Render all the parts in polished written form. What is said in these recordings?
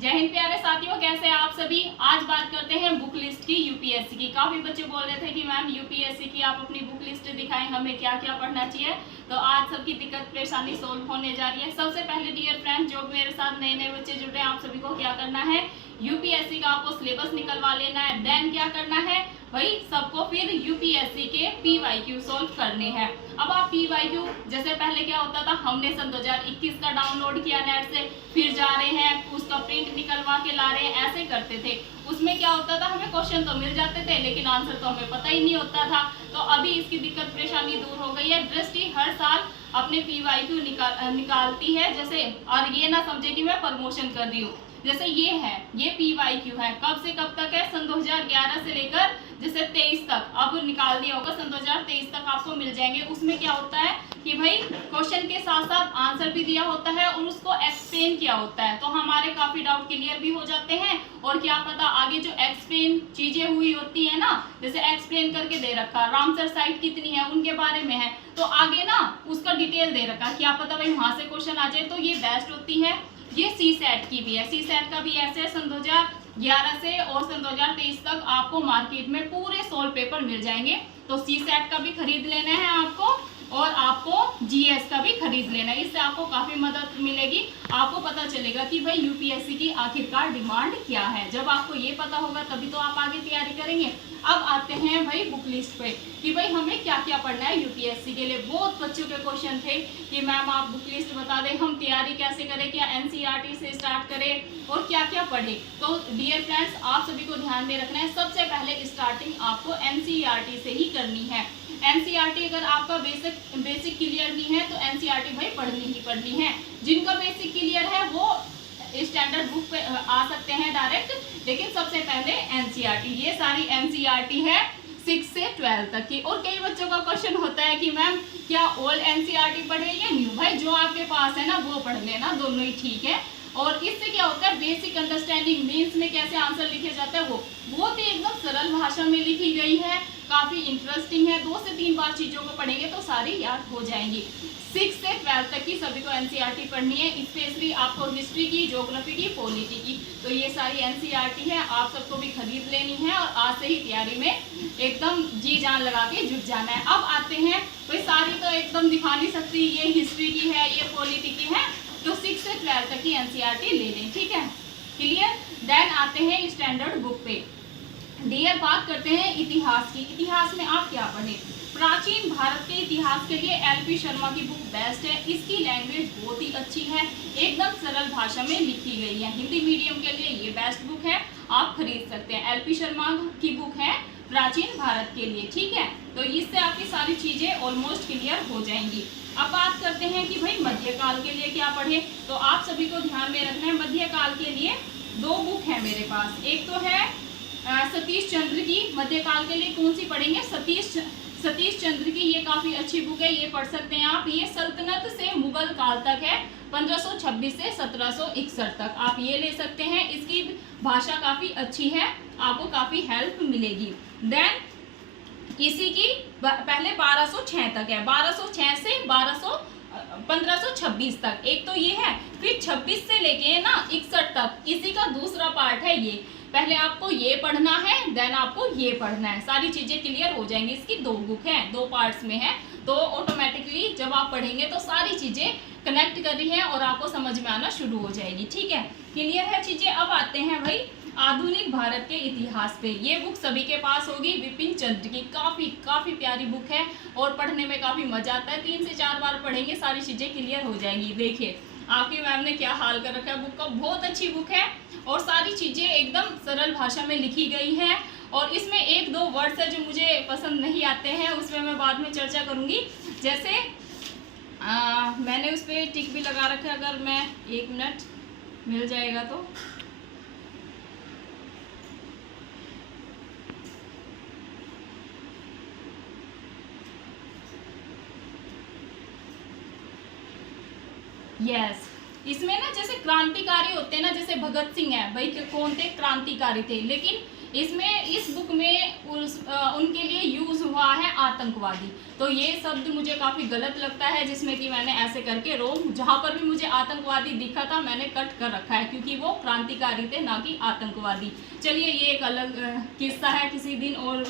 जय हिंद प्यारे साथियों, कैसे हैं आप सभी। आज बात करते हैं बुक लिस्ट की, यूपीएससी की। काफी बच्चे बोल रहे थे कि मैम यूपीएससी की आप अपनी बुक लिस्ट दिखाएं, हमें क्या क्या पढ़ना चाहिए। तो आज सबकी दिक्कत परेशानी सोल्व होने जा रही है। सबसे पहले डियर फ्रेंड, जो मेरे साथ नए नए बच्चे जुड़े हैं, आप सभी को क्या करना है, यूपीएससी का आपको सिलेबस निकलवा लेना है। देन क्या करना है भाई, सबको फिर यूपीएससी के पीवाईक्यू सोल्व करने हैं। अब आप पीवाईक्यू, जैसे पहले क्या होता था, हमने सन 2021 का डाउनलोड किया नेट से, फिर जा रहे हैं उसका प्रिंट निकलवा के ला रहे हैं, ऐसे करते थे। उसमें क्या होता था, हमें क्वेश्चन तो मिल जाते थे लेकिन आंसर तो हमें पता ही नहीं होता था। तो अभी इसकी दिक्कत परेशानी दूर हो गई है। दृष्टि हर साल अपने पीवाईक्यू निकालती है। जैसे, और ये ना समझे कि मैं प्रमोशन कर रही हूँ। जैसे ये है, ये पीवाईक्यू है, कब से कब तक है, सन 2011 से लेकर जैसे 23 तक। अब निकाल दिया होगा, सन 2023 तक आपको मिल जाएंगे। उसमें क्या होता है कि भाई क्वेश्चन के साथ साथ आंसर भी दिया होता है और उसको एक्सप्लेन किया होता है। तो हमारे काफी डाउट क्लियर भी हो जाते हैं। और क्या पता आगे जो एक्सप्लेन चीजें हुई होती है ना, जैसे एक्सप्लेन करके दे रखा रामसर साइट कितनी है उनके बारे में है, तो आगे ना उसका डिटेल दे रखा, क्या पता भाई वहां से क्वेश्चन आ जाए। तो ये बेस्ट होती है। ये सी सेट की भी है, सी सेट का भी ऐसे सन 2011 से और सन 2023 तक आपको मार्केट में पूरे सोल्व पेपर मिल जाएंगे। तो सी सेट का भी खरीद लेना है आपको, और आपको जीएस का भी खरीद लेना है। इससे आपको काफी मदद मिलेगी। आपको पता चलेगा कि भाई यूपीएससी की आखिरकार डिमांड क्या है। जब आपको ये पता होगा तभी तो आप आगे तैयारी करेंगे। अब आते हैं भाई बुक लिस्ट पे कि भाई हमें क्या क्या पढ़ना है यूपीएससी के लिए। बहुत बच्चों के क्वेश्चन थे कि मैम आप बुक लिस्ट बता दें, हम तैयारी कैसे करें, क्या एनसीईआरटी से स्टार्ट करें और क्या क्या पढ़े। तो डियर फ्रेंड्स, आप सभी को ध्यान में रखना है, सबसे पहले स्टार्टिंग आपको एनसीईआरटी से ही करनी है। एनसीईआरटी अगर आपका बेसिक क्लियर नहीं है तो एनसीईआरटी भाई पढ़नी ही पढ़नी है। जिनका बेसिक क्लियर है वो स्टैंडर्ड बुक पे आ सकते हैं डायरेक्ट, लेकिन सबसे पहले एनसीईआरटी। ये सारी एनसीईआरटी है 6 से 12 तक की। और कई बच्चों का क्वेश्चन होता है कि मैम क्या ओल्ड एनसीईआरटी पढ़े या न्यू। भाई जो आपके पास है ना वो पढ़ लेना, दोनों ही ठीक है। और इससे क्या होता है, बेसिक अंडरस्टैंडिंग मेंस में कैसे आंसर लिखे जाता है वो बहुत ही एकदम सरल भाषा में लिखी गई है, काफी इंटरेस्टिंग है। 2 से 3 बार चीजों को पढ़ेंगे तो सारी याद हो जाएंगी। 6 से 12 तक की सभी को एनसीईआरटी पढ़नी है, स्पेशली आपको हिस्ट्री की, ज्योग्राफी की, पॉलिटी की। तो ये सारी एनसीईआरटी है, आप सबको भी खरीद लेनी है और आज से ही तैयारी में एकदम जी जान लगा के जुट जाना है। अब आते हैं, तो सारी तो एकदम दिखा नहीं सकती, ये हिस्ट्री की है, ये पॉलिटी की है, तो 6 से 12 तक की एनसीईआरटी ले लें, ठीक है, क्लियर। देन आते हैं स्टैंडर्ड बुक पे। डियर, बात करते हैं इतिहास की। इतिहास में आप क्या पढ़े, प्राचीन भारत के इतिहास के लिए एलपी शर्मा की बुक बेस्ट है। इसकी लैंग्वेज बहुत ही अच्छी है, एकदम सरल भाषा में लिखी गई है। हिंदी मीडियम के लिए ये बेस्ट बुक है, आप खरीद सकते हैं। एलपी शर्मा की बुक है प्राचीन भारत के लिए, ठीक है। तो इससे आपकी सारी चीजें ऑलमोस्ट क्लियर हो जाएंगी। अब बात करते हैं कि भाई मध्यकाल के लिए क्या पढ़े। तो आप सभी को ध्यान में रखना है, मध्यकाल के लिए 2 बुक है मेरे पास। एक तो है सतीश चंद्र की, मध्यकाल के लिए कौन सी पढ़ेंगे, सतीश चंद्र की, ये काफी अच्छी बुक है, ये पढ़ सकते हैं आप। ये सल्तनत से मुगल काल तक है, 1526 से 1761 तक आप ये ले सकते हैं। इसकी भाषा काफी अच्छी है, आपको काफी हेल्प मिलेगी। देन इसी की पहले 1206 तक है, 1206 से 1526 तक, एक तो ये है। फिर 26 से लेके ना 61 तक इसी का दूसरा पार्ट है ये। पहले आपको ये पढ़ना है, देन आपको ये पढ़ना है, सारी चीजें क्लियर हो जाएंगी। इसकी 2 बुक है, 2 पार्ट्स में है, तो ऑटोमेटिकली जब आप पढ़ेंगे तो सारी चीजें कनेक्ट कर रही हैं और आपको समझ में आना शुरू हो जाएगी, ठीक है, क्लियर है चीजें। अब आते हैं भाई आधुनिक भारत के इतिहास पे। ये बुक सभी के पास होगी, विपिन चंद्र की, काफी प्यारी बुक है और पढ़ने में काफी मजा आता है। 3 से 4 बार पढ़ेंगे सारी चीजें क्लियर हो जाएंगी। देखिए आपकी मैम ने क्या हाल कर रखा है बुक का, बहुत अच्छी बुक है और सारी चीजें एकदम सरल भाषा में लिखी गई है। और इसमें 1-2 वर्ड्स है जो मुझे पसंद नहीं आते हैं, उसमें मैं बाद में चर्चा करूंगी। जैसे मैंने उस पर टिक भी लगा रखा है, अगर मैं 1 मिनट मिल जाएगा तो। यस, इसमें ना जैसे क्रांतिकारी होते हैं ना, जैसे भगत सिंह है भाई, कौन थे, क्रांतिकारी थे, लेकिन इसमें इस बुक में उनके लिए यूज हुआ है आतंकवादी। तो ये शब्द मुझे काफी गलत लगता है, जिसमें कि मैंने ऐसे करके जहां पर भी मुझे आतंकवादी दिखा था मैंने कट कर रखा है, क्योंकि वो क्रांतिकारी थे ना कि आतंकवादी। चलिए ये एक अलग किस्सा है, किसी दिन और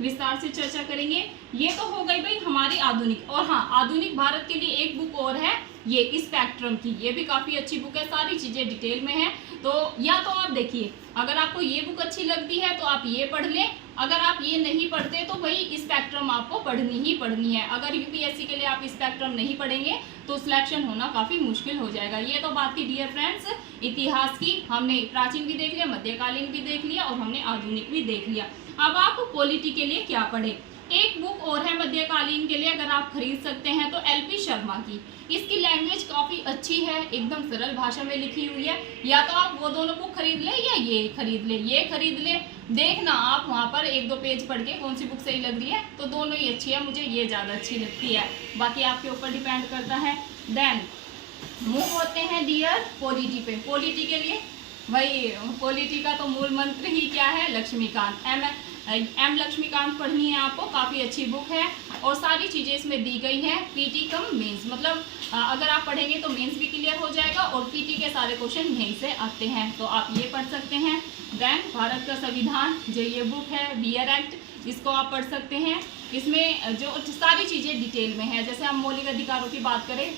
विस्तार से चर्चा करेंगे। ये तो हो गई भाई हमारी आधुनिक। और हाँ, आधुनिक भारत के लिए एक बुक और है, ये स्पेक्ट्रम की। ये भी काफी अच्छी बुक है, सारी चीजें डिटेल में है। तो या तो आप देखिए, अगर आपको ये बुक अच्छी लगती है तो आप ये पढ़ लें, अगर आप ये नहीं पढ़ते तो भाई स्पेक्ट्रम आपको पढ़नी ही पढ़नी है। अगर यूपीएससी के लिए आप स्पेक्ट्रम नहीं पढ़ेंगे तो सिलेक्शन होना काफी मुश्किल हो जाएगा। ये तो बात थी डियर फ्रेंड्स इतिहास की। हमने प्राचीन भी देख लिया, मध्यकालीन भी देख लिया और हमने आधुनिक भी देख लिया। अब आप पॉलिटी के लिए क्या पढ़े। एक बुक और है मध्यकालीन के लिए, अगर आप खरीद सकते हैं तो एलपी शर्मा की। इसकी लैंग्वेज काफ़ी अच्छी है, एकदम सरल भाषा में लिखी हुई है। या तो आप वो दोनों बुक खरीद ले या ये खरीद ले, ये खरीद ले। देखना आप वहाँ पर एक दो पेज पढ़ के कौन सी बुक सही लग रही है। तो दोनों ही अच्छी है, मुझे ये ज़्यादा अच्छी लगती है, बाकी आपके ऊपर डिपेंड करता है। देन मूव होते हैं डियर पॉलिटी पे। पॉलिटी के लिए भाई पॉलिटी का तो मूल मंत्र ही क्या है, लक्ष्मीकांत। एम लक्ष्मीकांत पढ़नी है आपको, काफ़ी अच्छी बुक है और सारी चीज़ें इसमें दी गई हैं। पीटी कम मेंस, मतलब अगर आप पढ़ेंगे तो मेंस भी क्लियर हो जाएगा और पीटी के सारे क्वेश्चन यहीं से आते हैं, तो आप ये पढ़ सकते हैं। देन भारत का संविधान, जो ये बुक है बियर एक्ट, इसको आप पढ़ सकते हैं। इसमें जो सारी चीज़ें डिटेल में है, जैसे हम मौलिक अधिकारों की बात करें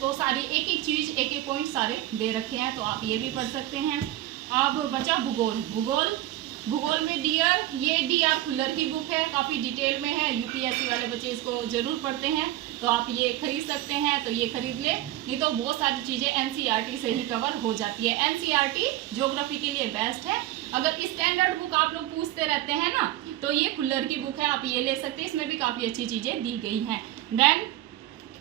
तो सारी एक एक चीज़ एक एक पॉइंट सारे दे रखे हैं, तो आप ये भी पढ़ सकते हैं। अब बचा भूगोल। भूगोल में डियर, ये डी.आर. खुल्लर की बुक है, काफ़ी डिटेल में है। यूपीएससी वाले बच्चे इसको ज़रूर पढ़ते हैं, तो आप ये खरीद सकते हैं, तो ये खरीद ले। नहीं तो बहुत सारी चीज़ें एनसीईआरटी से ही कवर हो जाती है। एनसीईआरटी ज्योग्राफी के लिए बेस्ट है। अगर स्टैंडर्ड बुक आप लोग पूछते रहते हैं ना, तो ये खुल्लर की बुक है, आप ये ले सकते हैं। इसमें भी काफ़ी अच्छी चीज़ें दी गई हैं। देन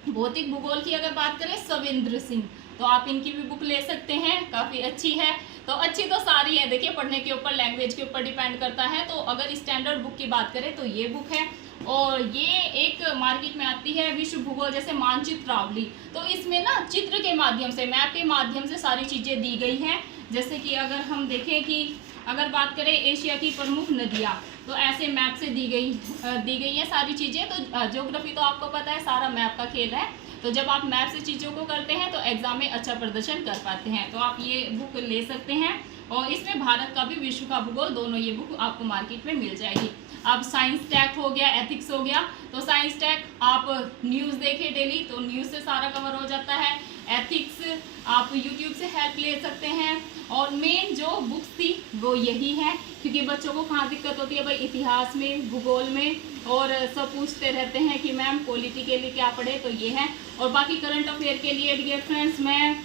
भौतिक भूगोल की अगर बात करें सविंद्र सिंह, तो आप इनकी भी बुक ले सकते हैं, काफ़ी अच्छी है। तो अच्छी तो सारी है, देखिए पढ़ने के ऊपर, लैंग्वेज के ऊपर डिपेंड करता है। तो अगर स्टैंडर्ड बुक की बात करें तो ये बुक है। और ये एक मार्केट में आती है विश्व भूगोल, जैसे मानचित्रावली। तो इसमें ना चित्र के माध्यम से, मैप के माध्यम से सारी चीज़ें दी गई हैं। जैसे कि अगर हम देखें कि अगर बात करें एशिया की प्रमुख नदियाँ, तो ऐसे मैप से दी गई हैं सारी चीज़ें। तो ज्योग्राफी तो आपको पता है सारा मैप का खेल है, तो जब आप मैप से चीज़ों को करते हैं तो एग्जाम में अच्छा प्रदर्शन कर पाते हैं। तो आप ये बुक ले सकते हैं और इसमें भारत का भी विश्व का भूगोल, दोनों ये बुक आपको मार्केट में मिल जाएगी। अब साइंस टैग हो गया, एथिक्स हो गया। तो साइंस टैग आप न्यूज़ देखें डेली, तो न्यूज़ से सारा कवर हो जाता है। एथिक्स आप यूट्यूब से हेल्प ले सकते हैं। और मेन जो बुक्स थी वो यही है, क्योंकि बच्चों को कहाँ दिक्कत होती है भाई, इतिहास में, भूगोल में, और सब पूछते रहते हैं कि मैम पॉलिटी के लिए क्या पढ़े, तो ये है। और बाकी करंट अफेयर के लिए डियर फ्रेंड्स मैं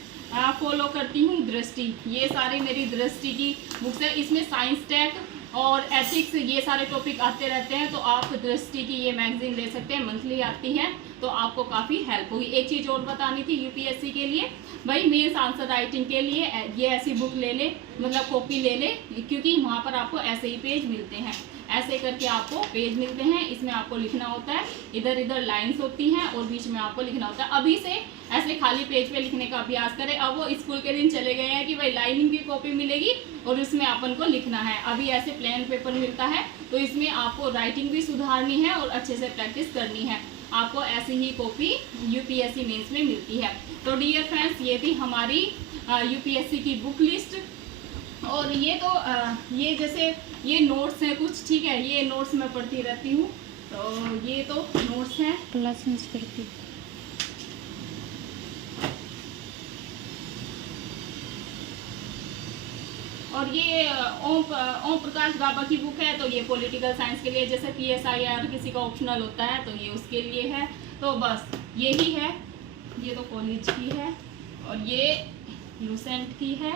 फॉलो करती हूँ दृष्टि। ये सारी मेरी दृष्टि की बुक्स है, इसमें साइंस टैग और एथिक्स ये सारे टॉपिक आते रहते हैं। तो आप दृष्टि की ये मैगजीन ले सकते हैं, मंथली आती हैं, तो आपको काफ़ी हेल्प होगी। एक चीज़ और बतानी थी यूपीएससी के लिए, भाई मेंस आंसर राइटिंग के लिए ये ऐसी बुक ले ले, मतलब कॉपी ले ले, क्योंकि वहाँ पर आपको ऐसे ही पेज मिलते हैं, ऐसे करके आपको पेज मिलते हैं। इसमें आपको लिखना होता है, इधर इधर लाइंस होती हैं और बीच में आपको लिखना होता है। अभी से ऐसे खाली पेज पे लिखने का अभ्यास करें। अब वो स्कूल के दिन चले गए हैं कि भाई लाइनिंग की कॉपी मिलेगी और इसमें अपन को लिखना है। अभी ऐसे प्लेन पेपर मिलता है, तो इसमें आपको राइटिंग भी सुधारनी है और अच्छे से प्रैक्टिस करनी है। आपको ऐसी ही कॉपी यूपीएससी मेंस में मिलती है। तो डियर फ्रेंड्स ये थी हमारी यूपीएससी की बुक लिस्ट। और ये तो ये जैसे ये नोट्स हैं कुछ, ठीक है, ये नोट्स मैं पढ़ती रहती हूँ, तो ये तो नोट्स हैं। क्लास मिस करती और ये ओम प्रकाश गाबा की बुक है, तो ये पॉलिटिकल साइंस के लिए, जैसे PSIR किसी का ऑप्शनल होता है तो ये उसके लिए है। तो बस यही है, ये तो कॉलेज की है और ये लूसेंट की है।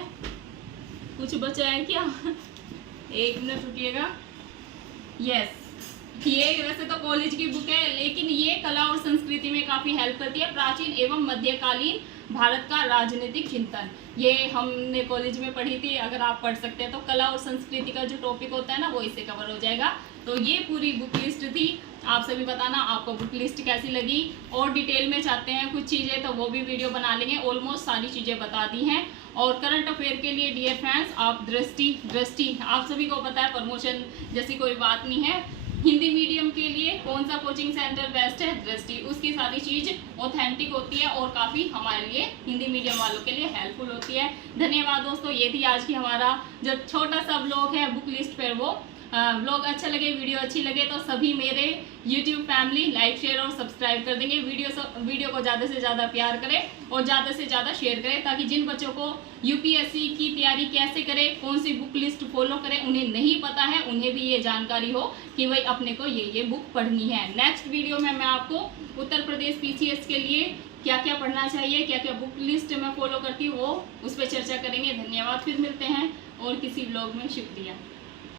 कुछ बचा है क्या? एक मिनट रुकिएगा। यस, ये वैसे तो कॉलेज की बुक है, लेकिन ये कला और संस्कृति में काफ़ी हेल्प करती है। प्राचीन एवं मध्यकालीन भारत का राजनीतिक चिंतन, ये हमने कॉलेज में पढ़ी थी, अगर आप पढ़ सकते हैं तो। कला और संस्कृति का जो टॉपिक होता है ना, वो इससे कवर हो जाएगा। तो ये पूरी बुक लिस्ट थी। आप सभी बताना आपको बुक लिस्ट कैसी लगी, और डिटेल में चाहते हैं कुछ चीज़ें तो वो भी वीडियो बना लेंगे। ऑलमोस्ट सारी चीज़ें बता दी हैं। और करंट अफेयर के लिए डियर फ्रेंड्स आप दृष्टि आप सभी को पता है प्रमोशन जैसी कोई बात नहीं है। हिंदी मीडियम के लिए कौन सा कोचिंग सेंटर बेस्ट है? दृष्टि। उसकी सारी चीज़ ऑथेंटिक होती है और काफ़ी हमारे लिए हिंदी मीडियम वालों के लिए हेल्पफुल होती है। धन्यवाद दोस्तों, ये थी आज की हमारा जो छोटा सा ब्लॉग है बुक लिस्ट पर। वो ब्लॉग अच्छा लगे, वीडियो अच्छी लगे तो सभी मेरे YouTube फैमिली लाइक शेयर और सब्सक्राइब कर देंगे। वीडियो को ज़्यादा से ज़्यादा प्यार करें और ज़्यादा से ज़्यादा शेयर करें, ताकि जिन बच्चों को UPSC की तैयारी कैसे करें, कौन सी बुक लिस्ट फॉलो करें, उन्हें नहीं पता है, उन्हें भी ये जानकारी हो कि भाई अपने को ये बुक पढ़नी है। नेक्स्ट वीडियो में मैं आपको उत्तर प्रदेश PCS के लिए क्या क्या पढ़ना चाहिए, क्या क्या बुक लिस्ट मैं फॉलो करती हूँ, वो उस पर चर्चा करेंगे। धन्यवाद, फिर मिलते हैं और किसी ब्लॉग में। शुक्रिया।